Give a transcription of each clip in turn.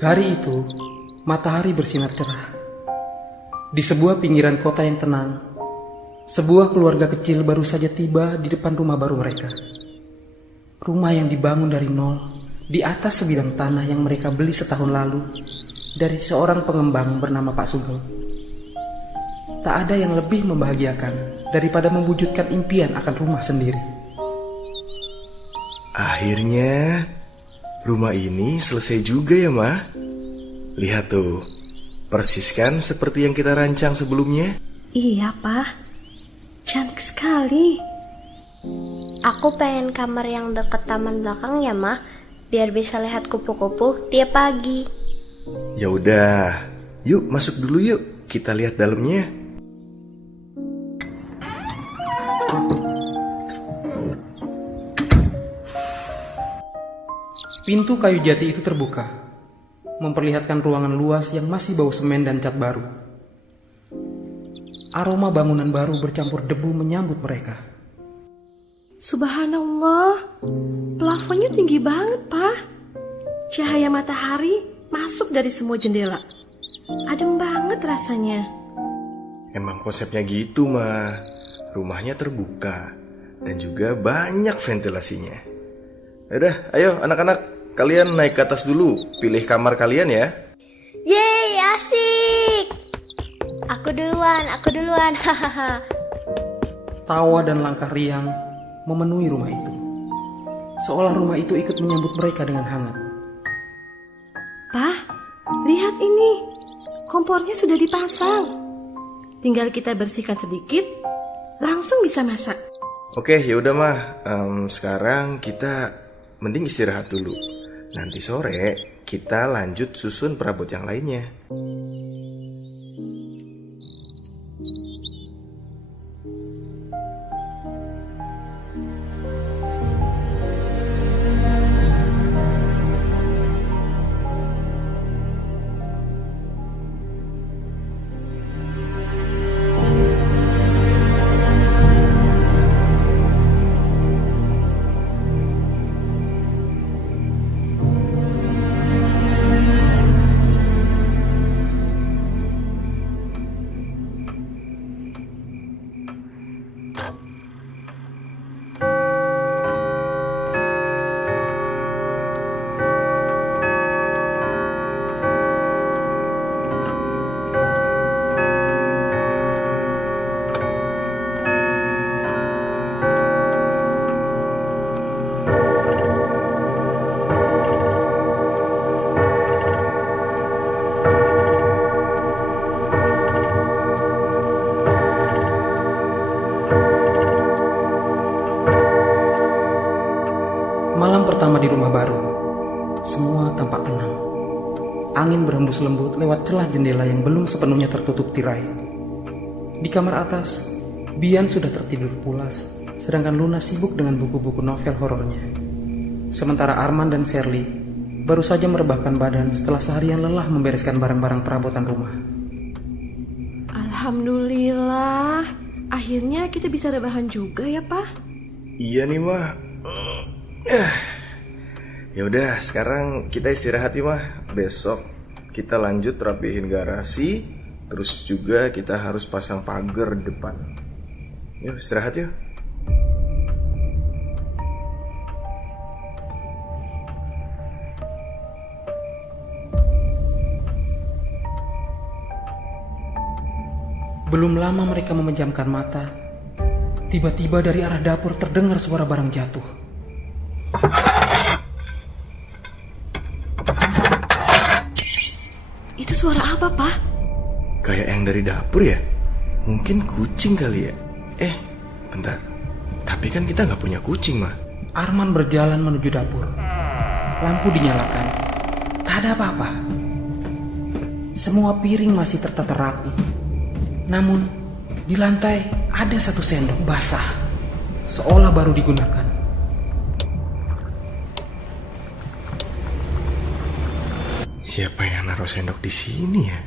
Hari itu, matahari bersinar cerah. Di sebuah pinggiran kota yang tenang, sebuah keluarga kecil baru saja tiba di depan rumah baru mereka. Rumah yang dibangun dari nol, di atas sebidang tanah yang mereka beli setahun lalu dari seorang pengembang bernama Pak Sugeng. Tak ada yang lebih membahagiakan daripada mewujudkan impian akan rumah sendiri. Akhirnya, rumah ini selesai juga ya, Ma? Lihat tuh, persis kan seperti yang kita rancang sebelumnya? Iya, Pak. Cantik sekali. Aku pengen kamar yang deket taman belakang ya, Ma, biar bisa lihat kupu-kupu tiap pagi. Ya udah, yuk masuk dulu yuk. Kita lihat dalamnya. Pintu kayu jati itu terbuka, memperlihatkan ruangan luas yang masih bau semen dan cat baru. Aroma bangunan baru bercampur debu menyambut mereka. Subhanallah, plafonnya tinggi banget, Pak. Cahaya matahari masuk dari semua jendela. Adem banget rasanya. Emang konsepnya gitu, Ma. Rumahnya terbuka dan juga banyak ventilasinya. Udah, ayo anak-anak. Kalian naik ke atas dulu, pilih kamar kalian ya. Yeay, asik! Aku duluan, hahaha. Tawa dan langkah riang memenuhi rumah itu, seolah rumah itu ikut menyambut mereka dengan hangat. Pak, lihat ini. Kompornya sudah dipasang. Tinggal kita bersihkan sedikit, langsung bisa masak. Oke, yaudah mah. Sekarang kita mending istirahat dulu. Nanti sore kita lanjut susun perabot yang lainnya. Malam pertama di rumah baru, semua tampak tenang. Angin berhembus lembut lewat celah jendela yang belum sepenuhnya tertutup tirai. Di kamar atas, Bian sudah tertidur pulas, sedangkan Luna sibuk dengan buku-buku novel horornya. Sementara Arman dan Shirley baru saja merebahkan badan setelah seharian lelah membereskan barang-barang perabotan rumah. Alhamdulillah, akhirnya kita bisa rebahan juga ya, Pak. Iya nih, mah. Ya udah, sekarang kita istirahat yuk, mah. Besok kita lanjut rapihin garasi, terus juga kita harus pasang pagar depan. Yuk istirahat yuk. Belum lama mereka memejamkan mata, tiba-tiba dari arah dapur terdengar suara barang jatuh. Itu suara apa, Pak? Kayak yang dari dapur ya? Mungkin kucing kali ya? Bentar. Tapi kan kita nggak punya kucing, mah. Arman berjalan menuju dapur. Lampu dinyalakan. Tak ada apa-apa. Semua piring masih tertata rapi. Namun, di lantai ada satu sendok basah, seolah baru digunakan. Siapa yang naruh sendok di sini ya?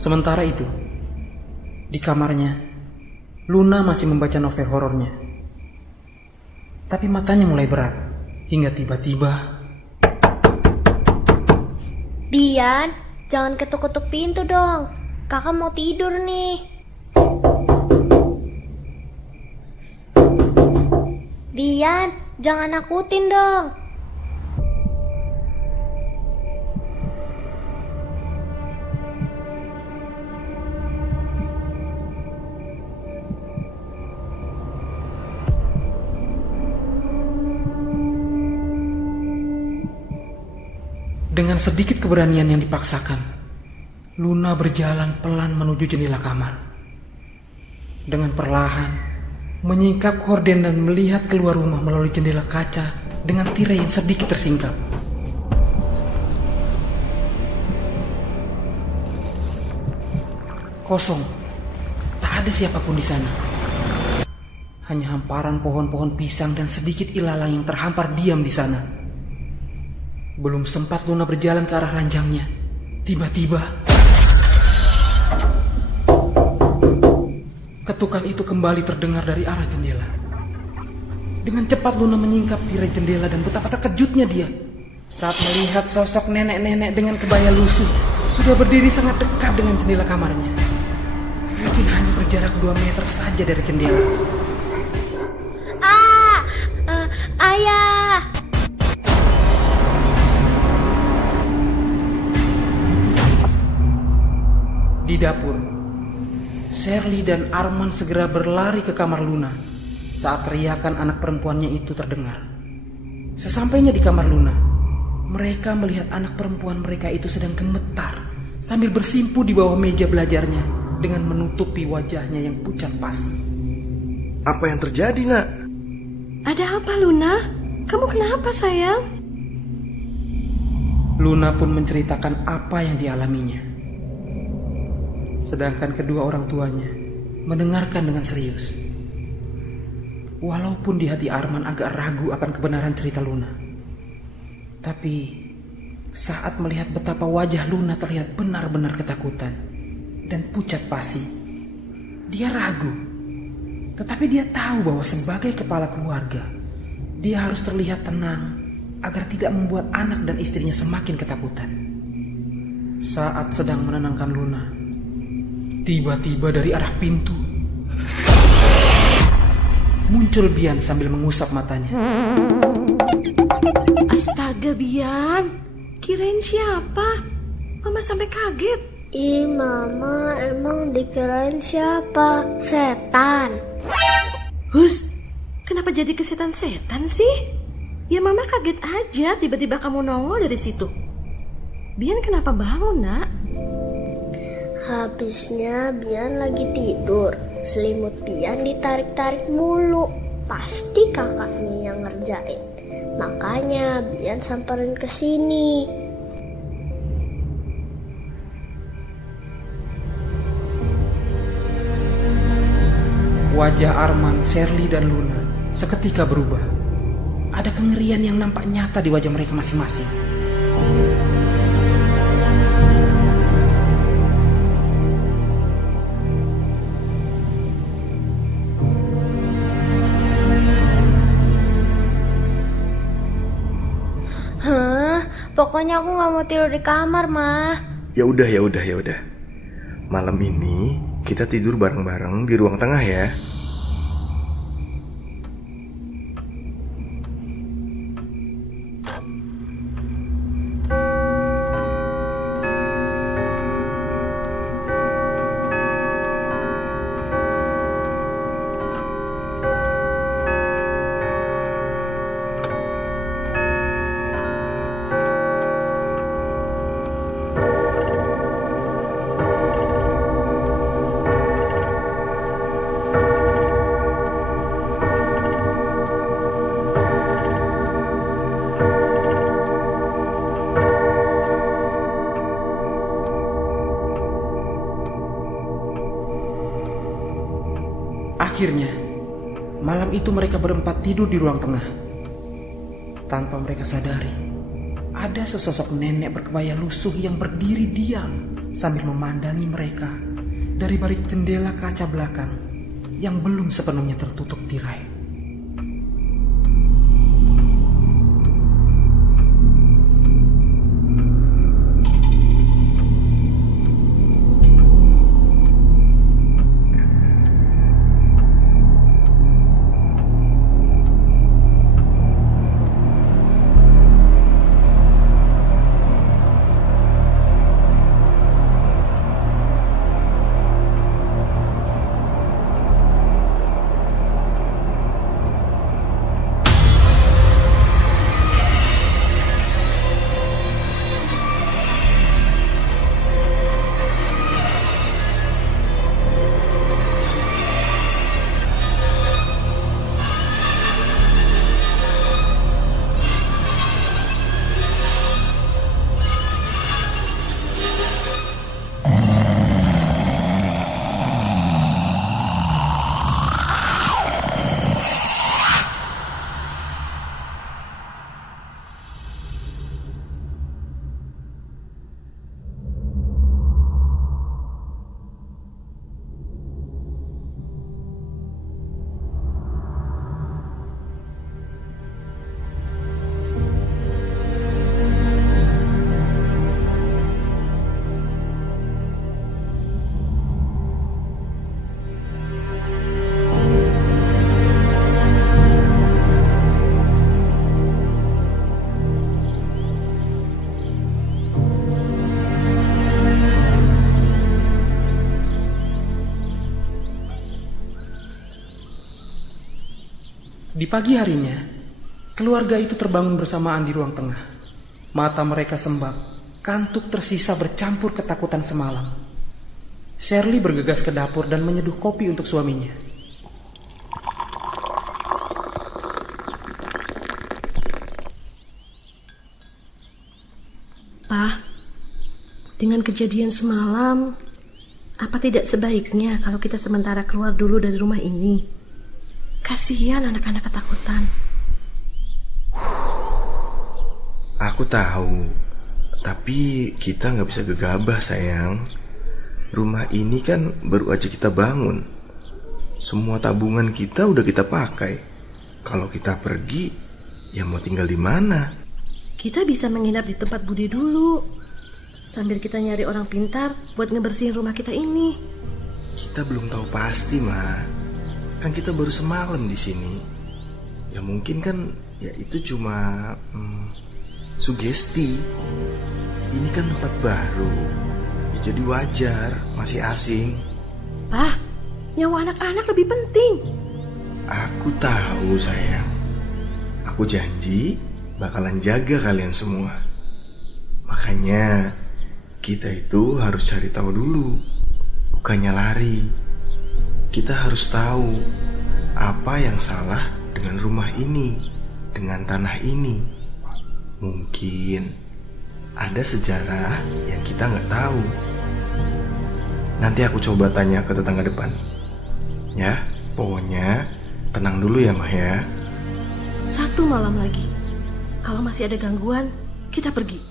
Sementara itu, di kamarnya, Luna masih membaca novel horornya. Tapi matanya mulai berat, hingga tiba-tiba... Bian, jangan ketuk-ketuk pintu dong. Kakak mau tidur nih. Bian, jangan nakutin dong. Dengan sedikit keberanian yang dipaksakan, Luna berjalan pelan menuju jendela kamar. Dengan perlahan, menyingkap horden dan melihat keluar rumah melalui jendela kaca dengan tirai yang sedikit tersingkap. Kosong, tak ada siapapun di sana. Hanya hamparan pohon-pohon pisang dan sedikit ilalang yang terhampar diam di sana. Belum sempat Luna berjalan ke arah ranjangnya, tiba-tiba ketukan itu kembali terdengar dari arah jendela. Dengan cepat Luna menyingkap tirai jendela dan betapa terkejutnya dia saat melihat sosok nenek-nenek dengan kebaya lusuh sudah berdiri sangat dekat dengan jendela kamarnya. Mungkin hanya berjarak 2 meter saja dari jendela. Ayah! Di dapur, Shirley dan Arman segera berlari ke kamar Luna saat teriakan anak perempuannya itu terdengar. Sesampainya di kamar Luna, mereka melihat anak perempuan mereka itu sedang gemetar sambil bersimpu di bawah meja belajarnya dengan menutupi wajahnya yang pucat pasi. Apa yang terjadi, Nak? Ada apa, Luna? Kamu kenapa, sayang? Luna pun menceritakan apa yang dialaminya. Sedangkan kedua orang tuanya mendengarkan dengan serius. Walaupun di hati Arman agak ragu akan kebenaran cerita Luna, tapi saat melihat betapa wajah Luna terlihat benar-benar ketakutan dan pucat pasi, dia ragu. Tetapi dia tahu bahwa sebagai kepala keluarga, dia harus terlihat tenang agar tidak membuat anak dan istrinya semakin ketakutan. Saat sedang menenangkan Luna, tiba-tiba dari arah pintu muncul Bian sambil mengusap matanya. Astaga, Bian. Kirain siapa? Mama sampai kaget. Ih, Mama, emang dikirain siapa? Setan. Hus, kenapa jadi ke setan-setan sih? Ya Mama kaget aja tiba-tiba kamu nongol dari situ. Bian kenapa bangun, Nak? Habisnya Bian lagi tidur. Selimut Bian ditarik-tarik mulu. Pasti kakaknya yang ngerjain. Makanya Bian samperin ke sini. Wajah Arman, Shirley, dan Luna seketika berubah. Ada kengerian yang nampak nyata di wajah mereka masing-masing. Pokoknya aku gak mau tidur di kamar, Ma. Ya udah. Malam ini kita tidur bareng-bareng di ruang tengah ya. Akhirnya, malam itu mereka berempat tidur di ruang tengah. Tanpa mereka sadari, ada sesosok nenek berkebaya lusuh yang berdiri diam sambil memandangi mereka dari balik jendela kaca belakang yang belum sepenuhnya tertutup tirai. Di pagi harinya, keluarga itu terbangun bersamaan di ruang tengah. Mata mereka sembab, kantuk tersisa bercampur ketakutan semalam. Shirley bergegas ke dapur dan menyeduh kopi untuk suaminya. Pak, dengan kejadian semalam, apa tidak sebaiknya kalau kita sementara keluar dulu dari rumah ini? Kasihan anak-anak ketakutan. Aku tahu, tapi kita nggak bisa gegabah sayang. Rumah ini kan baru aja kita bangun. Semua tabungan kita udah kita pakai. Kalau kita pergi, ya mau tinggal di mana? Kita bisa menginap di tempat Bude dulu, sambil kita nyari orang pintar buat ngebersihin rumah kita ini. Kita belum tahu pasti, Ma. Kan kita baru semalam di sini. Ya mungkin kan ya itu cuma sugesti. Ini kan tempat baru. Ya, jadi wajar masih asing. Pak, nyawa anak-anak lebih penting. Aku tahu sayang. Aku janji bakalan jaga kalian semua. Makanya kita itu harus cari tahu dulu, bukannya lari. Kita harus tahu apa yang salah dengan rumah ini, dengan tanah ini. Mungkin ada sejarah yang kita nggak tahu. Nanti aku coba tanya ke tetangga depan. Ya, pokoknya tenang dulu ya, Mah ya. 1 malam lagi. Kalau masih ada gangguan, kita pergi.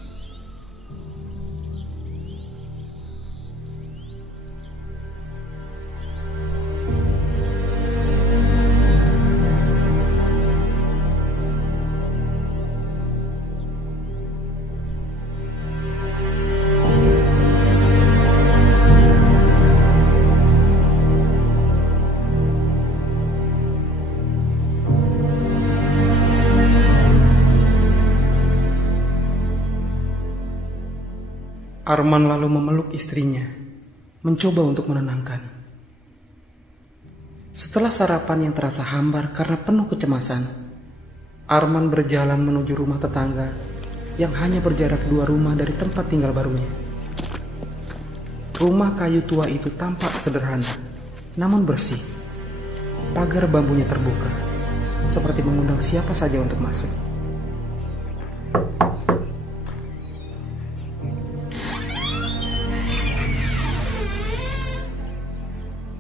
Arman lalu memeluk istrinya, mencoba untuk menenangkan. Setelah sarapan yang terasa hambar karena penuh kecemasan, Arman berjalan menuju rumah tetangga yang hanya berjarak 2 rumah dari tempat tinggal barunya. Rumah kayu tua itu tampak sederhana, namun bersih. Pagar bambunya terbuka, seperti mengundang siapa saja untuk masuk.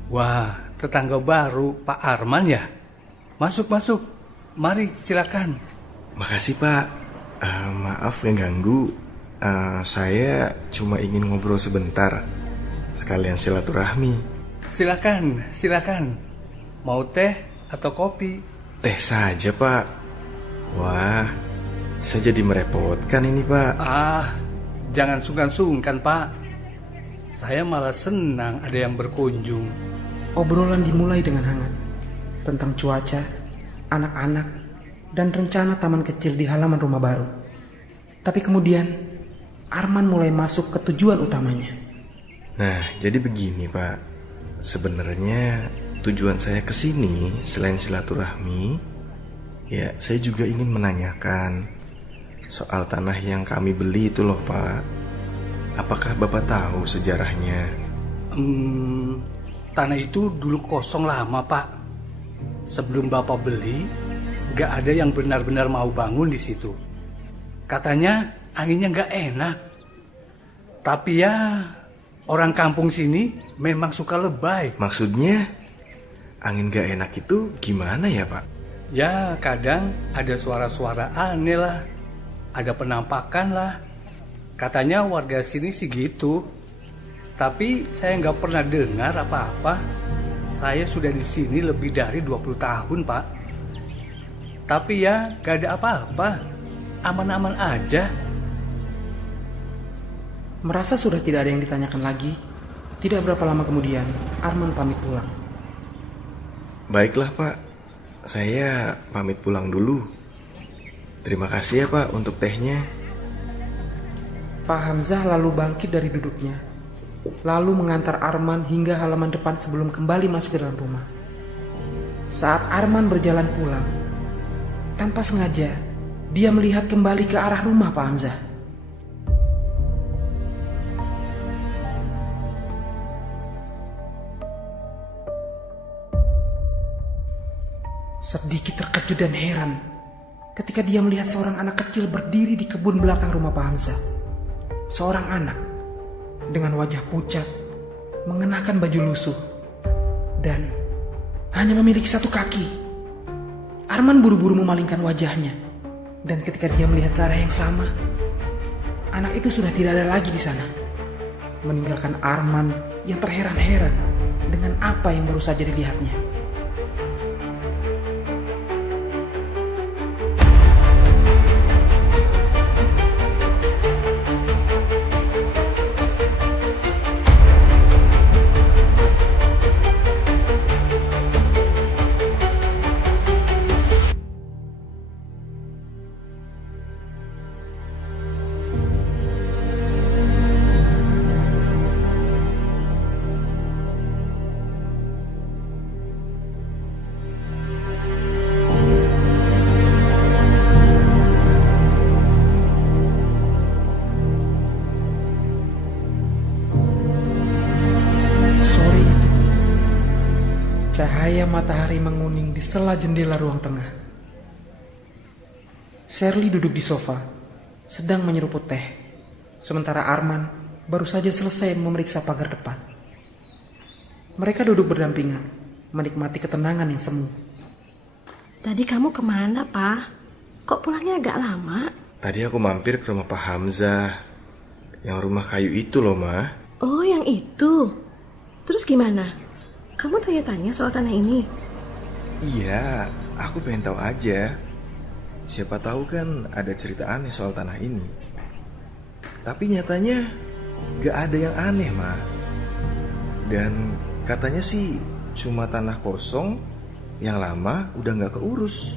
Wah, tetangga baru Pak Arman ya? Masuk. Mari, silakan. Makasih Pak. Maaf ngeganggu. Saya cuma ingin ngobrol sebentar, sekalian silaturahmi. Silakan. Mau teh atau kopi? Teh saja, Pak. Wah, saya jadi merepotkan ini, Pak. Jangan sungkan-sungkan, Pak. Saya malah senang ada yang berkunjung. Obrolan dimulai dengan hangat tentang cuaca, anak-anak, dan rencana taman kecil di halaman rumah baru. Tapi kemudian Arman mulai masuk ke tujuan utamanya. Nah, jadi begini, Pak. Sebenarnya tujuan saya ke sini selain silaturahmi, ya saya juga ingin menanyakan soal tanah yang kami beli itu loh, Pak. Apakah Bapak tahu sejarahnya? Tanah itu dulu kosong lama, Pak. Sebelum Bapak beli, gak ada yang benar-benar mau bangun di situ. Katanya anginnya gak enak. Tapi ya, orang kampung sini memang suka lebay. Maksudnya, angin gak enak itu gimana ya, Pak? Ya, kadang ada suara-suara aneh lah. Ada penampakan lah. Katanya warga sini sih gitu. Tapi saya nggak pernah dengar apa-apa. Saya sudah di sini lebih dari 20 tahun, Pak. Tapi ya gak ada apa-apa. Aman-aman aja. Merasa sudah tidak ada yang ditanyakan lagi, tidak berapa lama kemudian Arman pamit pulang. Baiklah, Pak. Saya pamit pulang dulu. Terima kasih ya, Pak, untuk tehnya. Pak Hamzah lalu bangkit dari duduknya, lalu mengantar Arman hingga halaman depan sebelum kembali masuk ke dalam rumah. Saat Arman berjalan pulang, tanpa sengaja dia melihat kembali ke arah rumah Pak Hamzah. Sedikit terkejut dan heran ketika dia melihat seorang anak kecil berdiri di kebun belakang rumah Pak Hamzah. Seorang anak dengan wajah pucat, mengenakan baju lusuh, dan hanya memiliki satu kaki. Arman buru-buru memalingkan wajahnya, dan ketika dia melihat ke arah yang sama, anak itu sudah tidak ada lagi di sana, meninggalkan Arman yang terheran-heran dengan apa yang baru saja dilihatnya. Cahaya matahari menguning di sela jendela ruang tengah. Shirley duduk di sofa, sedang menyeruput teh. Sementara Arman baru saja selesai memeriksa pagar depan. Mereka duduk berdampingan, menikmati ketenangan yang semu. Tadi kamu kemana, Pak? Kok pulangnya agak lama? Tadi aku mampir ke rumah Pak Hamzah, yang rumah kayu itu loh, Ma. Oh, yang itu. Terus gimana? Kamu tanya-tanya soal tanah ini? Iya, aku pengen tahu aja. Siapa tahu kan ada cerita aneh soal tanah ini. Tapi nyatanya gak ada yang aneh, Ma. Dan katanya sih cuma tanah kosong yang lama udah gak keurus.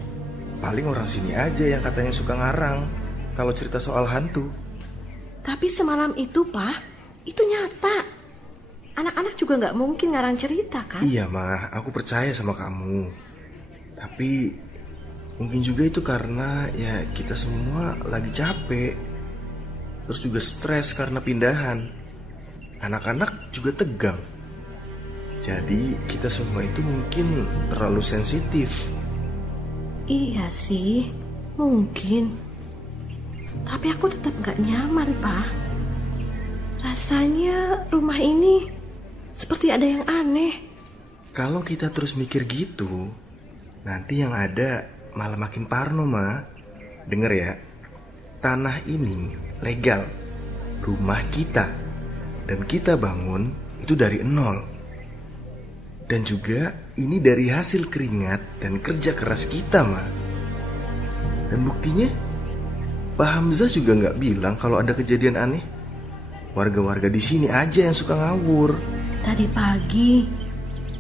Paling orang sini aja yang katanya suka ngarang kalau cerita soal hantu. Tapi semalam itu, Pak, itu nyata. Anak-anak juga gak mungkin ngarang cerita, kan? Iya, Ma, aku percaya sama kamu. Tapi mungkin juga itu karena ya kita semua lagi capek. Terus juga stres karena pindahan. Anak-anak juga tegang. Jadi kita semua itu mungkin terlalu sensitif. Iya sih, mungkin. Tapi aku tetap gak nyaman, Pak. Rasanya rumah ini seperti ada yang aneh. Kalau kita terus mikir gitu, nanti yang ada malah makin parno, Ma. Dengar ya, tanah ini legal, rumah kita, dan kita bangun itu dari nol. Dan juga ini dari hasil keringat dan kerja keras kita, Ma. Dan buktinya, Pak Hamzah juga nggak bilang kalau ada kejadian aneh. Warga-warga di sini aja yang suka ngawur. Tadi pagi,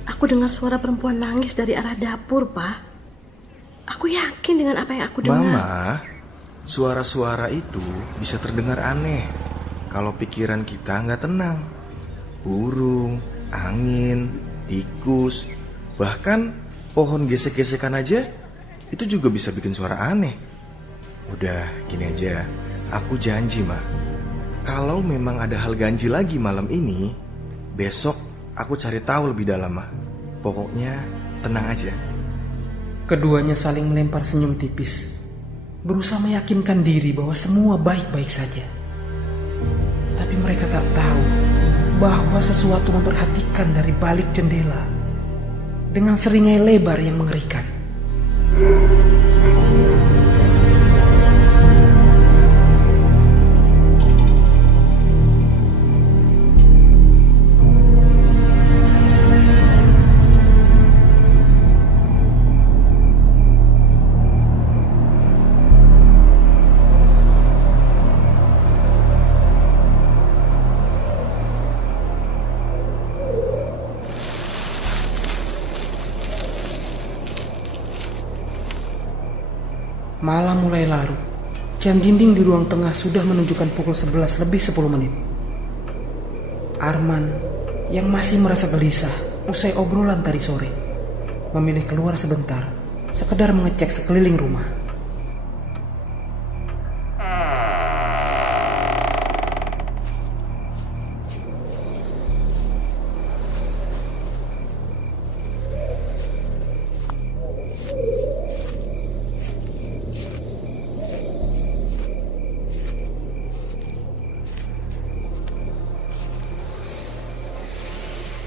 aku dengar suara perempuan nangis dari arah dapur, Pak. Aku yakin dengan apa yang aku dengar. Mama, suara-suara itu bisa terdengar aneh kalau pikiran kita nggak tenang. Burung, angin, tikus, bahkan pohon gesek-gesekan aja itu juga bisa bikin suara aneh. Udah, gini aja, aku janji, Ma. Kalau memang ada hal ganjil lagi malam ini, besok aku cari tahu lebih dalam, Ma. Pokoknya tenang aja. Keduanya saling melempar senyum tipis, berusaha meyakinkan diri bahwa semua baik-baik saja. Tapi mereka tak tahu bahwa sesuatu memperhatikan dari balik jendela dengan seringai lebar yang mengerikan. Malam mulai larut. Jam dinding di ruang tengah sudah menunjukkan pukul 11 lebih 10 menit. Arman yang masih merasa gelisah usai obrolan tadi sore memilih keluar sebentar, sekedar mengecek sekeliling rumah.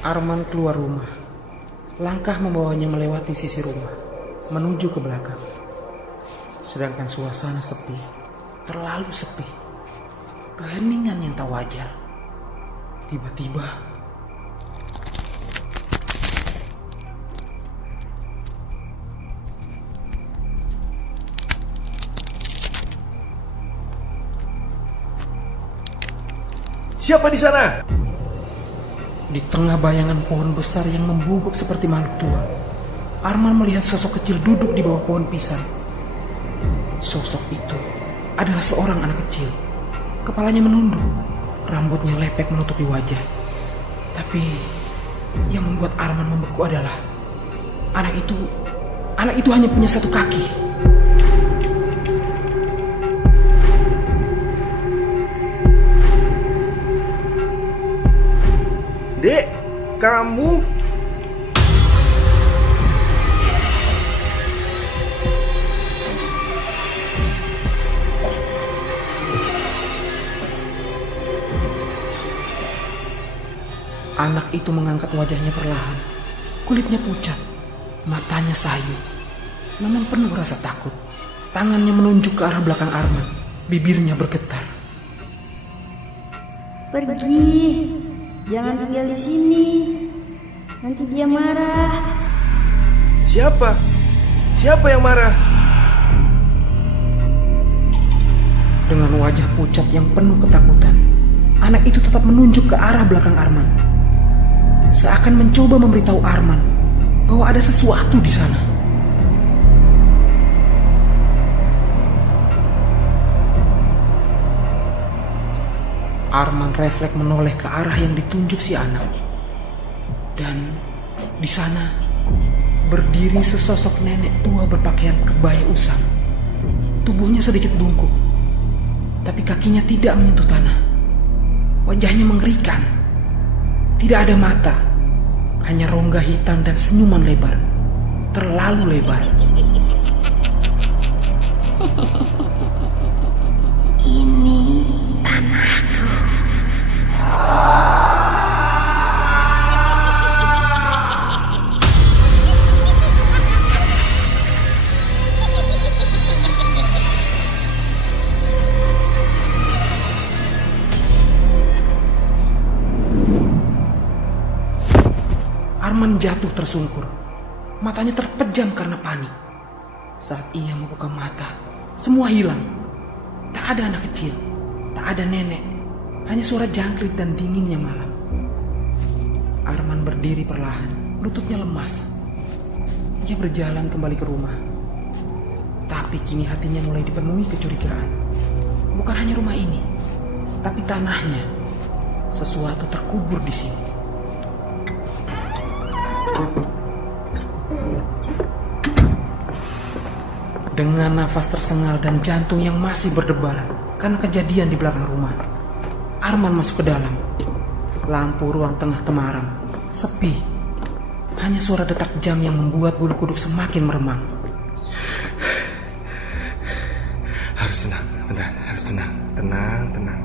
Arman keluar rumah. Langkah membawanya melewati sisi rumah, menuju ke belakang. Sedangkan suasana sepi, terlalu sepi. Keheningan yang tak wajar. Tiba-tiba, siapa di sana? di tengah bayangan pohon besar yang membungkuk seperti makhluk tua, Arman melihat sosok kecil duduk di bawah pohon pisang. Sosok itu adalah seorang anak kecil. Kepalanya menunduk, rambutnya lepek menutupi wajah. Tapi yang membuat Arman membeku adalah anak itu hanya punya satu kaki. Dek, kamu? Anak itu mengangkat wajahnya perlahan. Kulitnya pucat, matanya sayu, namun penuh rasa takut. Tangannya menunjuk ke arah belakang Arman, bibirnya bergetar. Pergi, jangan tinggal di sini. Nanti dia marah. Siapa? Siapa yang marah? Dengan wajah pucat yang penuh ketakutan, anak itu tetap menunjuk ke arah belakang Arman. Seakan mencoba memberitahu Arman bahwa ada sesuatu di sana. Arman refleks menoleh ke arah yang ditunjuk si anak. Dan di sana berdiri sesosok nenek tua berpakaian kebaya usang. Tubuhnya sedikit bungkuk, tapi kakinya tidak menyentuh tanah. Wajahnya mengerikan. Tidak ada mata, hanya rongga hitam dan senyuman lebar. Terlalu lebar. Ini tanahku. Arman jatuh tersungkur. Matanya terpejam karena panik. Saat ia membuka mata, semua hilang. Tak ada anak kecil, tak ada nenek, hanya suara jangkrik dan dinginnya malam. Arman berdiri perlahan, lututnya lemas. Ia berjalan kembali ke rumah. Tapi kini hatinya mulai dipenuhi kecurigaan. Bukan hanya rumah ini, tapi tanahnya. Sesuatu terkubur di sini. Dengan nafas tersengal dan jantung yang masih berdebar karena kejadian di belakang rumah, Arman masuk ke dalam. Lampu ruang tengah temaram, sepi. Hanya suara detak jam yang membuat bulu kuduk semakin meremang. Harus tenang, bentar, harus tenang. Tenang.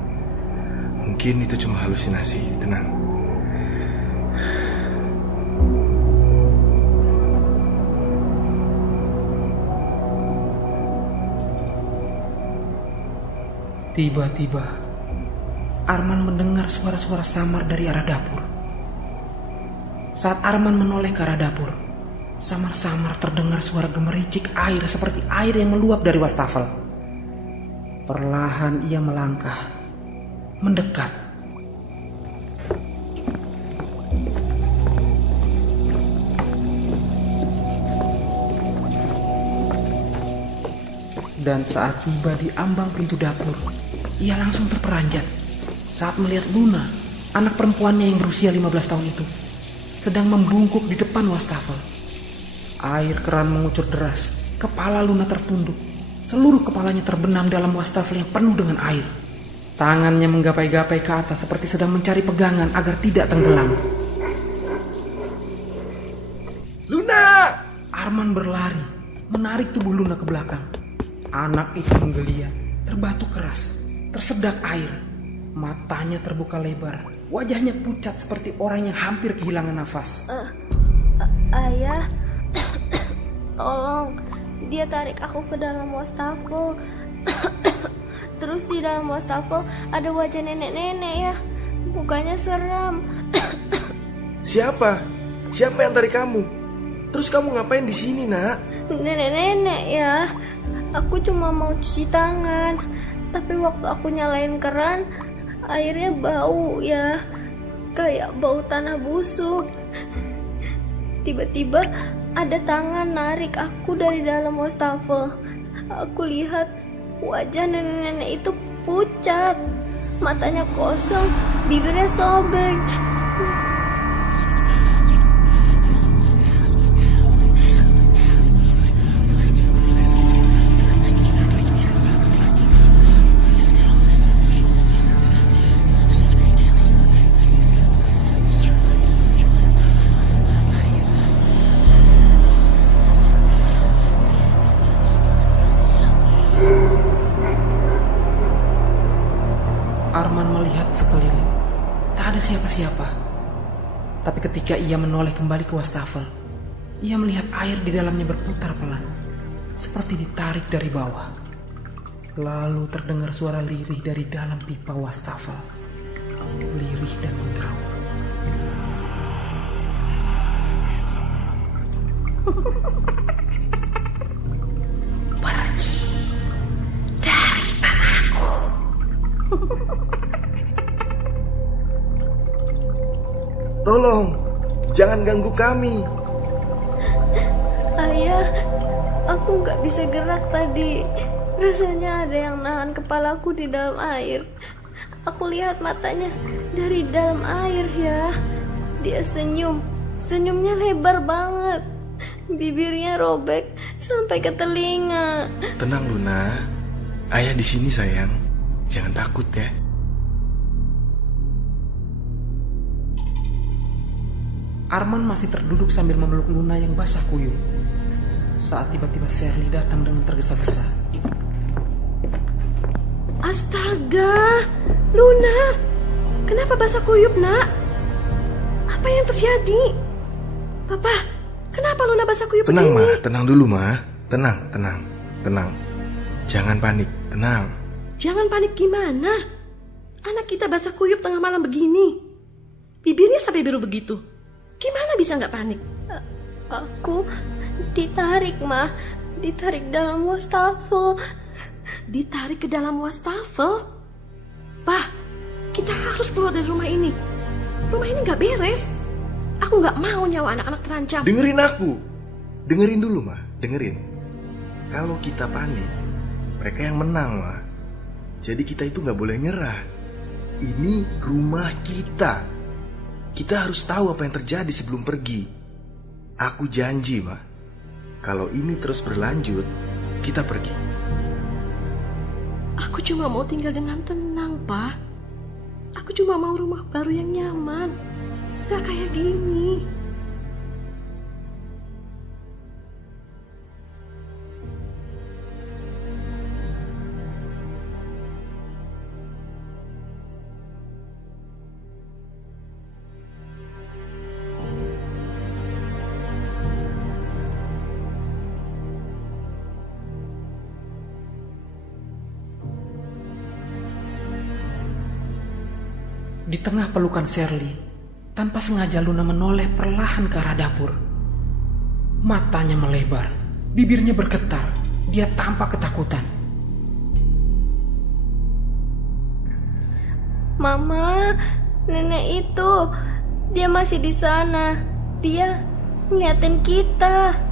Mungkin itu cuma halusinasi, tenang. Tiba-tiba, Arman mendengar suara-suara samar dari arah dapur. Saat Arman menoleh ke arah dapur, samar-samar terdengar suara gemericik air seperti air yang meluap dari wastafel. Perlahan ia melangkah, mendekat. Dan saat tiba di ambang pintu dapur, ia langsung terperanjat saat melihat Luna, anak perempuannya yang berusia 15 tahun itu, sedang membungkuk di depan wastafel. Air keran mengucur deras, kepala Luna tertunduk, seluruh kepalanya terbenam dalam wastafel yang penuh dengan air. Tangannya menggapai-gapai ke atas seperti sedang mencari pegangan agar tidak tenggelam. Luna! Arman berlari, menarik tubuh Luna ke belakang. Anak itu menggeliat, terbatuk keras, tersedak air. Matanya terbuka lebar, wajahnya pucat seperti orang yang hampir kehilangan nafas. Ayah, tolong, dia tarik aku ke dalam wastafel. Terus di dalam wastafel ada wajah nenek-nenek ya, mukanya seram. Siapa? Siapa yang tarik kamu? Terus kamu ngapain di sini, Nak? Nenek-nenek ya. Aku cuma mau cuci tangan, tapi waktu aku nyalain keran, airnya bau ya, kayak bau tanah busuk. Tiba-tiba ada tangan narik aku dari dalam wastafel. Aku lihat wajah nenek-nenek itu pucat, matanya kosong, bibirnya sobek. Arman melihat sekeliling, tak ada siapa-siapa. Tapi ketika ia menoleh kembali ke wastafel, ia melihat air di dalamnya berputar pelan, seperti ditarik dari bawah. Lalu terdengar suara lirih dari dalam pipa wastafel, lirih dan menggerawat. Pergi dari tanahku. Tolong, jangan ganggu kami. Ayah, aku gak bisa gerak tadi. Rasanya ada yang nahan kepalaku di dalam air. Aku lihat matanya dari dalam air ya. Dia senyum, senyumnya lebar banget. Bibirnya robek sampai ke telinga. Tenang, Luna. Ayah di sini, sayang. Jangan takut ya. Arman masih terduduk sambil memeluk Luna yang basah kuyup. Saat tiba-tiba Shirley datang dengan tergesa-gesa. Astaga, Luna, kenapa basah kuyup, Nak? Apa yang terjadi? Papa, kenapa Luna basah kuyup Tenang, begini? Ma. Tenang dulu, Ma. Tenang. Jangan panik, tenang. Jangan panik gimana? Anak kita basah kuyup tengah malam begini. Bibirnya sampai biru begitu. Gimana bisa nggak panik? Aku ditarik, Ma. Ditarik dalam wastafel. Ditarik ke dalam wastafel? Pak, kita harus keluar dari rumah ini. Rumah ini nggak beres. Aku nggak mau nyawa anak-anak terancam. Dengerin aku. Dengerin dulu, Ma. Dengerin. Kalau kita panik, mereka yang menang, Ma. Jadi kita itu nggak boleh nyerah. Ini rumah kita. Kita harus tahu apa yang terjadi sebelum pergi. Aku janji, Ma. Kalau ini terus berlanjut, kita pergi. Aku cuma mau tinggal dengan tenang, Pak. Aku cuma mau rumah baru yang nyaman. Gak kayak gini. Di tengah pelukan Shirley, tanpa sengaja Luna menoleh perlahan ke arah dapur. Matanya melebar, bibirnya bergetar, dia tampak ketakutan. Mama, nenek itu, dia masih di sana. Dia ngeliatin kita.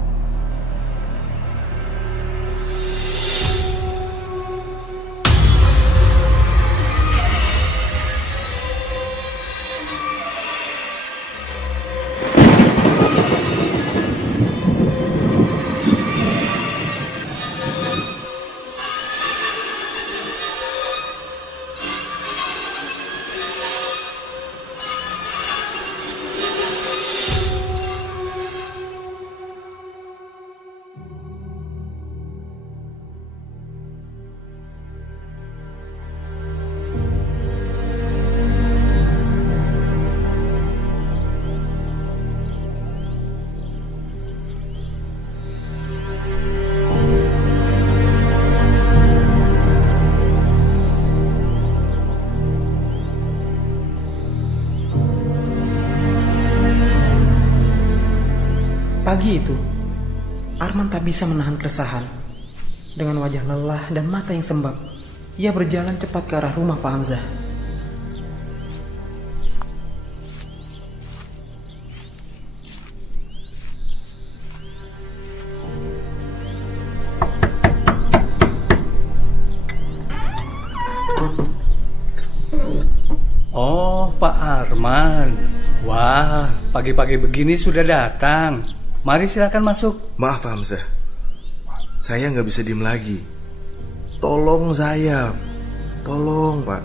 Pagi itu, Arman tak bisa menahan keresahan. Dengan wajah lelah dan mata yang sembab, ia berjalan cepat ke arah rumah Pak Hamzah. Oh, Pak Arman. Wah, pagi-pagi begini sudah datang. Mari silakan masuk. Maaf, Pak Hamzah. Saya nggak bisa diem lagi. Tolong saya. Tolong, Pak.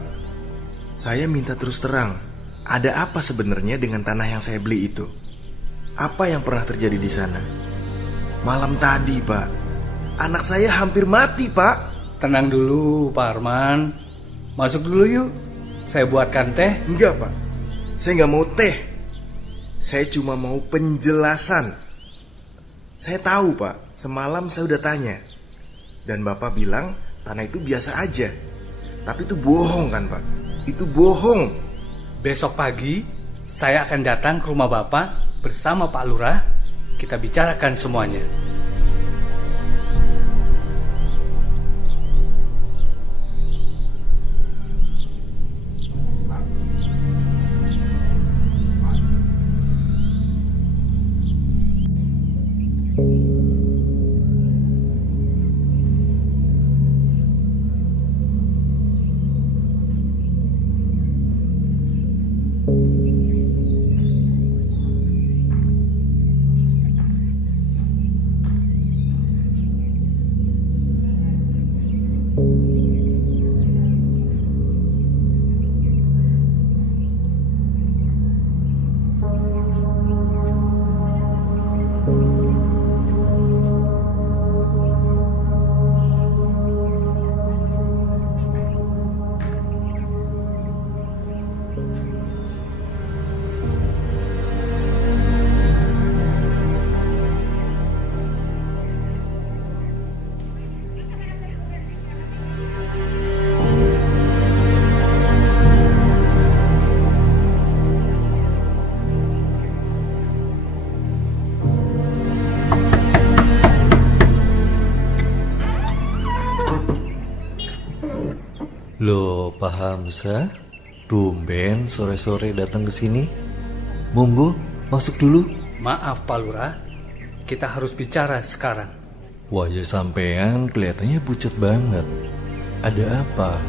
Saya minta terus terang. Ada apa sebenarnya dengan tanah yang saya beli itu? Apa yang pernah terjadi di sana? Malam tadi, Pak. Anak saya hampir mati, Pak. Tenang dulu, Pak Arman. Masuk dulu yuk. Saya buatkan teh. Enggak, Pak. Saya nggak mau teh. Saya cuma mau penjelasan. Saya tahu, Pak. Semalam saya udah tanya. Dan Bapak bilang tanah itu biasa aja. Tapi itu bohong kan, Pak? Itu bohong. Besok pagi saya akan datang ke rumah Bapak bersama Pak Lurah. Kita bicarakan semuanya. Loh, Pak Hamzah, tumben sore-sore datang ke sini. Monggo, masuk dulu. Maaf Pak Lurah, kita harus bicara sekarang. Wajah sampean kelihatannya pucat banget. Ada apa?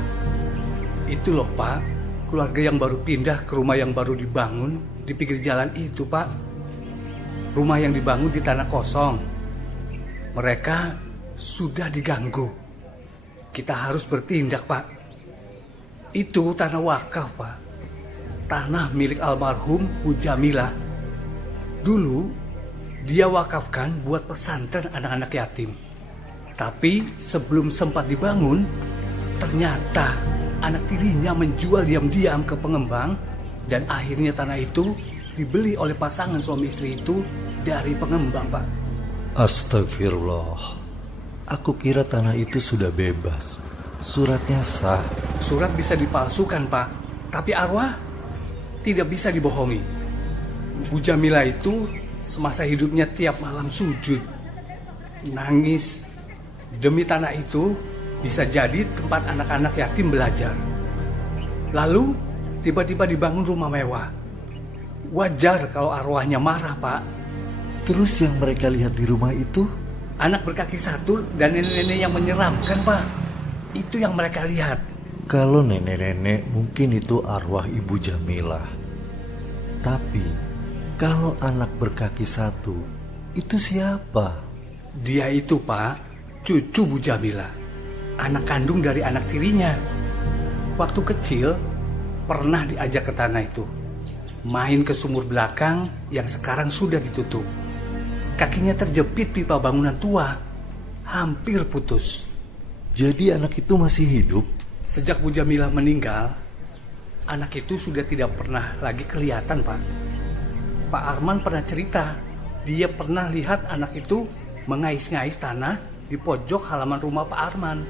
Itu loh Pak, keluarga yang baru pindah ke rumah yang baru dibangun di pinggir jalan itu Pak. Rumah yang dibangun di tanah kosong. Mereka sudah diganggu. Kita harus bertindak Pak. Itu tanah wakaf Pak. Tanah milik almarhum Bu Jamilah. Dulu dia wakafkan buat pesantren anak-anak yatim. Tapi sebelum sempat dibangun, ternyata anak tirinya menjual diam-diam ke pengembang dan akhirnya tanah itu dibeli oleh pasangan suami istri itu dari pengembang, Pak. Astagfirullah. Aku kira tanah itu sudah bebas. Suratnya sah. Surat bisa dipalsukan, Pak. Tapi arwah tidak bisa dibohongi. Bu Jamilah itu semasa hidupnya tiap malam sujud, nangis. Demi tanah itu bisa jadi tempat anak-anak yatim belajar. Lalu tiba-tiba dibangun rumah mewah. Wajar kalau arwahnya marah, Pak. Terus yang mereka lihat di rumah itu? Anak berkaki satu dan nenek-nenek yang menyeramkan, Pak. Itu yang mereka lihat. Kalau nenek-nenek mungkin itu arwah Ibu Jamilah. Tapi kalau anak berkaki satu, itu siapa? Dia itu, Pak, cucu Bu Jamilah. Anak kandung dari anak tirinya. Waktu kecil pernah diajak ke tanah itu. Main ke sumur belakang yang sekarang sudah ditutup. Kakinya terjepit pipa bangunan tua. Hampir putus. Jadi anak itu masih hidup? Sejak Bu Jamilah meninggal, anak itu sudah tidak pernah lagi kelihatan, Pak. Pak Arman pernah cerita, dia pernah lihat anak itu mengais-ngais tanah di pojok halaman rumah Pak Arman.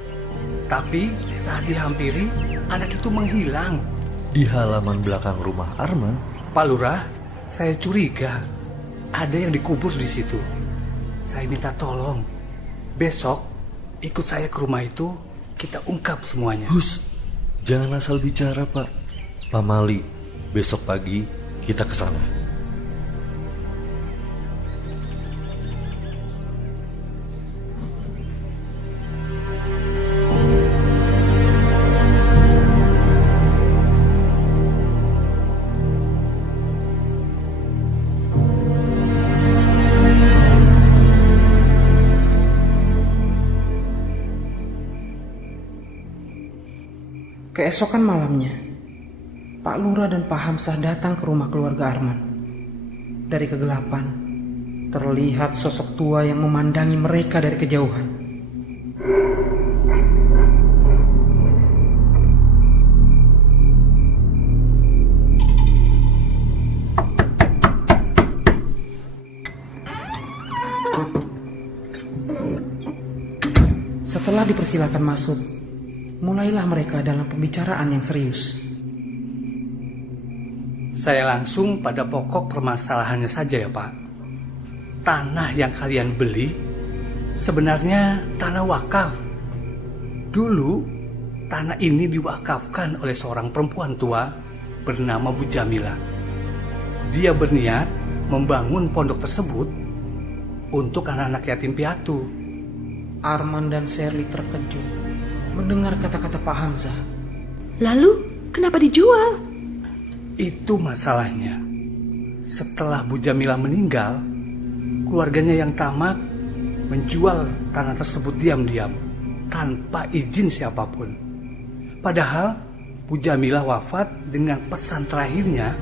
Tapi saat dihampiri, anak itu menghilang. Di halaman belakang rumah Arman? Pak Lurah, saya curiga ada yang dikubur di situ. Saya minta tolong, besok ikut saya ke rumah itu, kita ungkap semuanya. Hus, jangan asal bicara, Pak. Pak Mali, besok pagi kita ke sana. Keesokan malamnya, Pak Lurah dan Pak Hamzah datang ke rumah keluarga Arman. Dari kegelapan, terlihat sosok tua yang memandangi mereka dari kejauhan. Setelah dipersilakan masuk, mulailah mereka dalam pembicaraan yang serius. Saya langsung pada pokok permasalahannya saja ya, Pak. Tanah yang kalian beli sebenarnya tanah wakaf. Dulu tanah ini diwakafkan oleh seorang perempuan tua bernama Bu Jamilah. Dia berniat membangun pondok tersebut untuk anak-anak yatim piatu. Arman dan Sherly terkejut mendengar kata-kata Pak Hamzah. Lalu, kenapa dijual? Itu masalahnya. Setelah Bu Jamilah meninggal, keluarganya yang tamak menjual tanah tersebut diam-diam, tanpa izin siapapun. Padahal Bu Jamilah wafat dengan pesan terakhirnya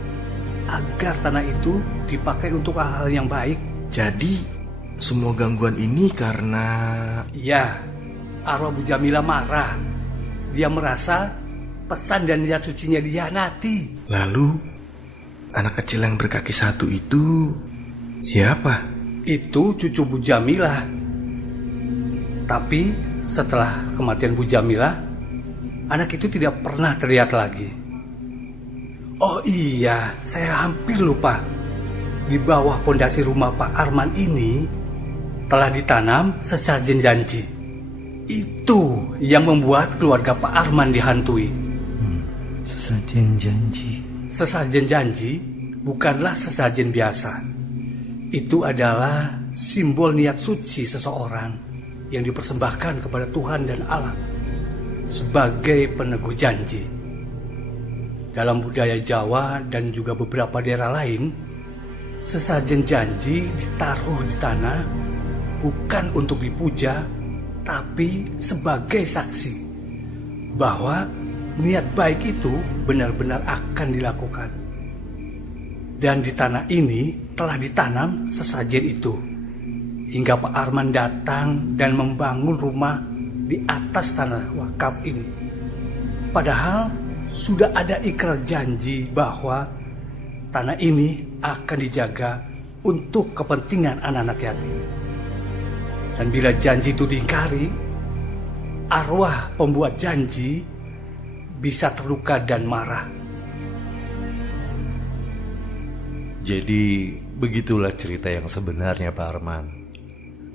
agar tanah itu dipakai untuk hal-hal yang baik. Jadi, semua gangguan ini karena... Iya, arwah Bu Jamilah marah. Dia merasa pesan dan niat sucinya dihianati. Lalu, anak kecil yang berkaki satu itu siapa? Itu cucu Bu Jamilah. Tapi setelah kematian Bu Jamilah, anak itu tidak pernah terlihat lagi. Oh iya, saya hampir lupa. Di bawah pondasi rumah Pak Arman ini telah ditanam sesajen janji. Itu yang membuat keluarga Pak Arman dihantui. Sesajen janji. Sesajen janji bukanlah sesajen biasa. Itu adalah simbol niat suci seseorang yang dipersembahkan kepada Tuhan dan alam sebagai peneguh janji. Dalam budaya Jawa dan juga beberapa daerah lain, sesajen janji ditaruh di tanah bukan untuk dipuja, tapi sebagai saksi bahwa niat baik itu benar-benar akan dilakukan. Dan di tanah ini telah ditanam sesajen itu hingga Pak Arman datang dan membangun rumah di atas tanah wakaf ini. Padahal sudah ada ikrar janji bahwa tanah ini akan dijaga untuk kepentingan anak-anak yatim. Dan bila janji itu diingkari, arwah pembuat janji bisa terluka dan marah. Jadi begitulah cerita yang sebenarnya Pak Arman.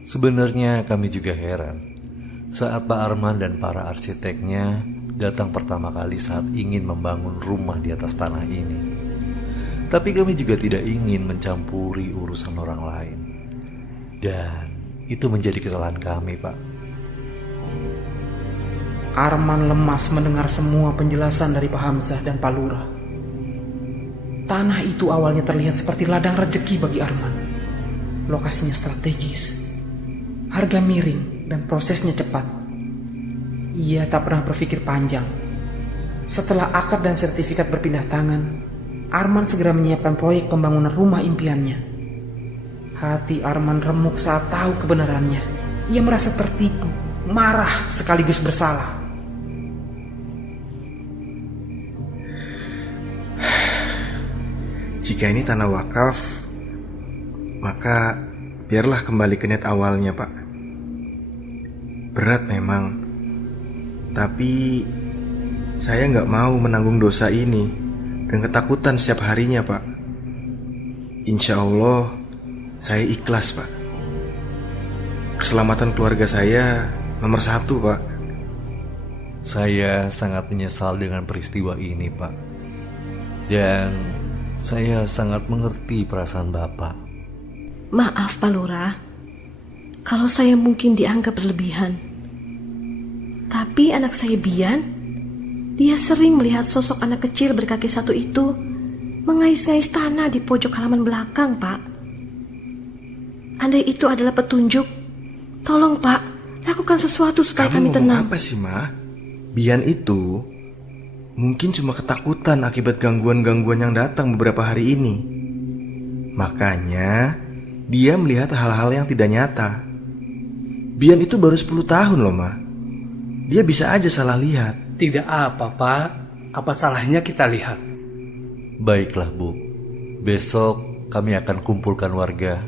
Sebenarnya kami juga heran saat Pak Arman dan para arsiteknya datang pertama kali saat ingin membangun rumah di atas tanah ini. Tapi kami juga tidak ingin mencampuri urusan orang lain. Dan itu menjadi kesalahan kami, Pak. Arman lemas mendengar semua penjelasan dari Pak Hamzah dan Pak Lurah. Tanah itu awalnya terlihat seperti ladang rezeki bagi Arman. Lokasinya strategis, harga miring, dan prosesnya cepat. Ia tak pernah berpikir panjang. Setelah akad dan sertifikat berpindah tangan, Arman segera menyiapkan proyek pembangunan rumah impiannya. Hati Arman remuk saat tahu kebenarannya. Ia merasa tertipu, marah sekaligus bersalah. Jika ini tanah wakaf, maka biarlah kembali ke niat awalnya, Pak. Berat memang, tapi saya nggak mau menanggung dosa ini dan ketakutan setiap harinya, Pak. Insya Allah, saya ikhlas, Pak. Keselamatan keluarga saya nomor 1, Pak. Saya sangat menyesal dengan peristiwa ini, Pak. Dan saya sangat mengerti perasaan Bapak. Maaf Pak Lurah, kalau saya mungkin dianggap berlebihan. Tapi anak saya Bian, dia sering melihat sosok anak kecil berkaki satu itu mengais-ngais tanah di pojok halaman belakang, Pak. Andai itu adalah petunjuk, tolong Pak, lakukan sesuatu supaya kami tenang. Kamu ngomong apa sih, Ma? Bian itu mungkin cuma ketakutan akibat gangguan-gangguan yang datang beberapa hari ini. Makanya dia melihat hal-hal yang tidak nyata. Bian itu baru 10 tahun loh, Ma. Dia bisa aja salah lihat. Tidak apa, Pak. Apa salahnya kita lihat? Baiklah, Bu. Besok kami akan kumpulkan warga.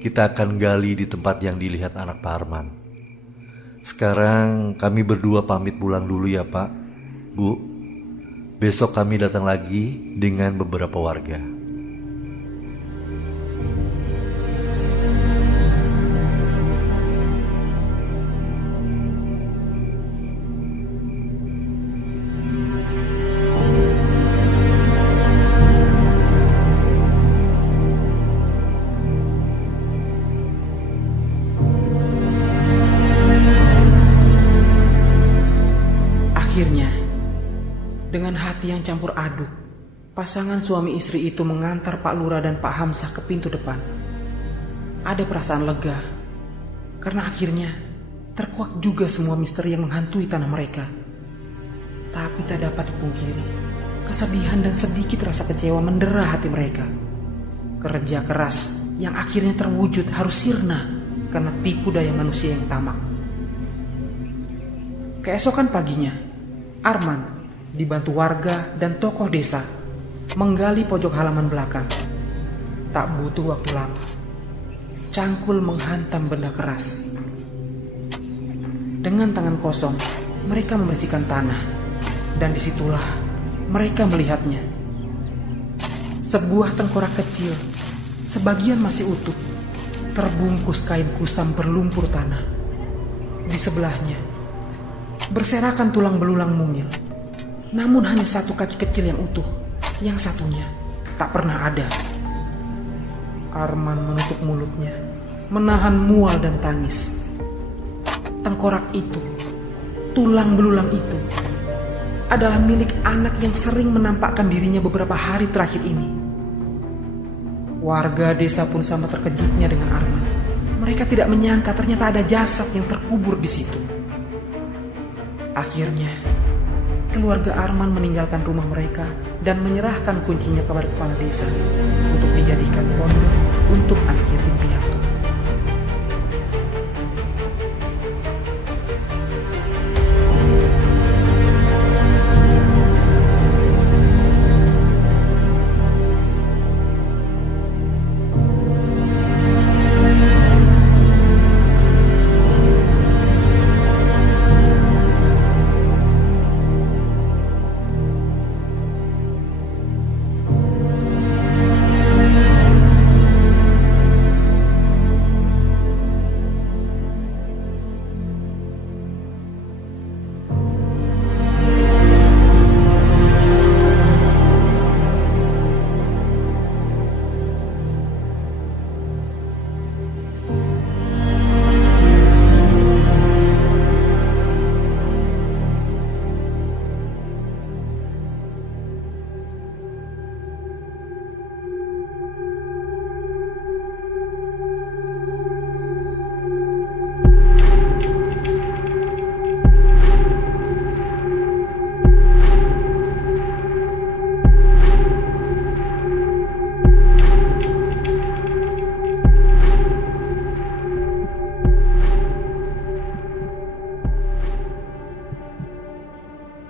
Kita akan gali di tempat yang dilihat anak Pak Arman. Sekarang kami berdua pamit pulang dulu ya, Pak. Bu, besok kami datang lagi dengan beberapa warga. Akhirnya, dengan hati yang campur aduk, pasangan suami istri itu mengantar Pak Lurah dan Pak Hamzah ke pintu depan. Ada perasaan lega, karena akhirnya terkuak juga semua misteri yang menghantui tanah mereka. Tapi tak dapat dipungkiri, kesedihan dan sedikit rasa kecewa mendera hati mereka. Kerja keras yang akhirnya terwujud harus sirna karena tipu daya manusia yang tamak. Keesokan paginya, Arman dibantu warga dan tokoh desa menggali pojok halaman belakang. Tak butuh waktu lama, cangkul menghantam benda keras. Dengan tangan kosong, mereka membersihkan tanah, dan disitulah mereka melihatnya. Sebuah tengkorak kecil, sebagian masih utuh, terbungkus kain kusam berlumpur tanah. Di sebelahnya, berserakan tulang belulang mungil. Namun hanya satu kaki kecil yang utuh, yang satunya tak pernah ada. Arman menutup mulutnya, menahan mual dan tangis. Tengkorak itu, tulang belulang itu, adalah milik anak yang sering menampakkan dirinya beberapa hari terakhir ini. Warga desa pun sama terkejutnya dengan Arman. Mereka tidak menyangka ternyata ada jasad yang terkubur di situ. Akhirnya, keluarga Arman meninggalkan rumah mereka dan menyerahkan kuncinya kepada kepala desa untuk dijadikan pondok untuk anak yatim piatu.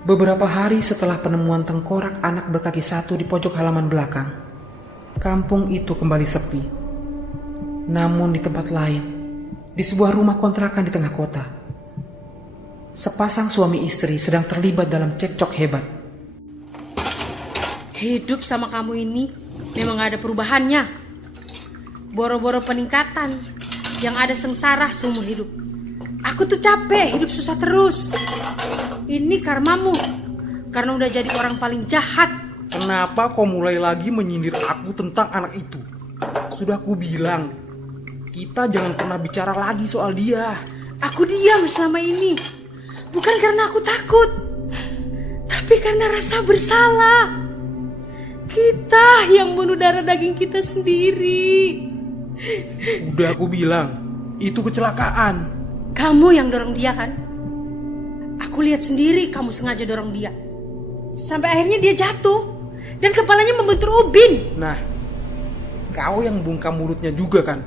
Beberapa hari setelah penemuan tengkorak anak berkaki satu di pojok halaman belakang, kampung itu kembali sepi. Namun di tempat lain, di sebuah rumah kontrakan di tengah kota, sepasang suami istri sedang terlibat dalam cekcok hebat. Hidup sama kamu ini memang gak ada perubahannya. Boro-boro peningkatan, yang ada sengsara seumur hidup. Aku tuh capek hidup susah terus. Ini karmamu, karena udah jadi orang paling jahat. Kenapa kau mulai lagi menyindir aku tentang anak itu? Sudah aku bilang, kita jangan pernah bicara lagi soal dia. Aku diam selama ini, bukan karena aku takut, tapi karena rasa bersalah. Kita yang bunuh darah daging kita sendiri. Udah aku bilang, itu kecelakaan. Kamu yang dorong dia kan? Aku lihat sendiri kamu sengaja dorong dia. Sampai akhirnya dia jatuh dan kepalanya membentur ubin. Nah, kau yang bungkam mulutnya juga kan?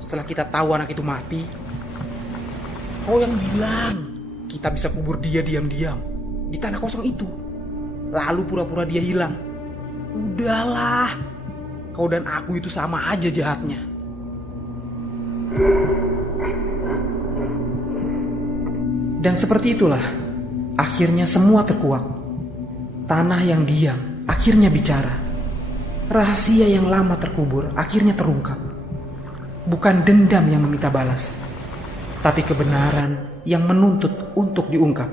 Setelah kita tahu anak itu mati, kau yang bilang kita bisa kubur dia diam-diam di tanah kosong itu. Lalu pura-pura dia hilang. Udahlah, kau dan aku itu sama aja jahatnya. Dan seperti itulah, akhirnya semua terkuak. Tanah yang diam akhirnya bicara. Rahasia yang lama terkubur akhirnya terungkap. Bukan dendam yang meminta balas, tapi kebenaran yang menuntut untuk diungkap.